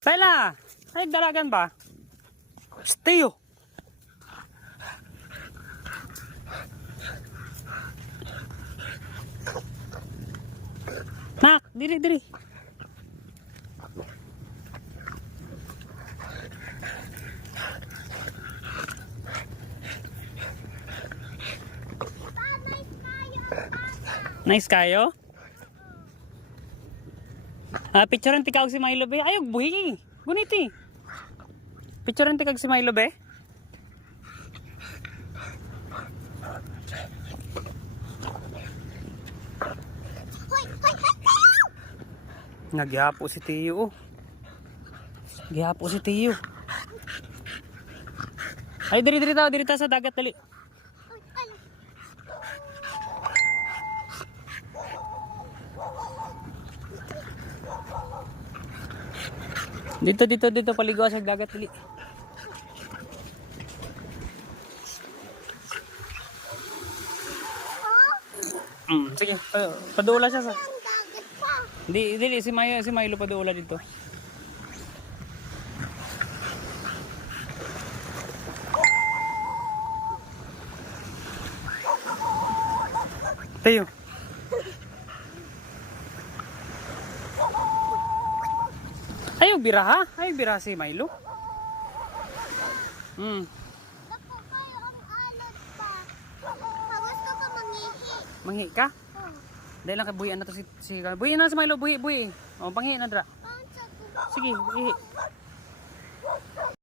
Bella! Ay, dalagan ba? Stay oh! Nak, diri. Nice kayo? Picturean ti kag si Milo be. Ayog buhi. Guniti. Picturean ti kag si Milo be. Nagyapo si Tiyo. Nagyapo si Tiyo. Ay diri ta sa dagat dali. Dito paligo sa dagat dali. Sige, padula siya sa. Dili si Milo padula dito. Tayo. Ayaw bira ha? Ayaw bira si Milo? Naku kayo ang alad pa. Gusto ko mangihi. Manghi ka? Dahil lang kay buhian na to si buhi na si Milo, buhi. O, panghi na dra. Sige, ihi.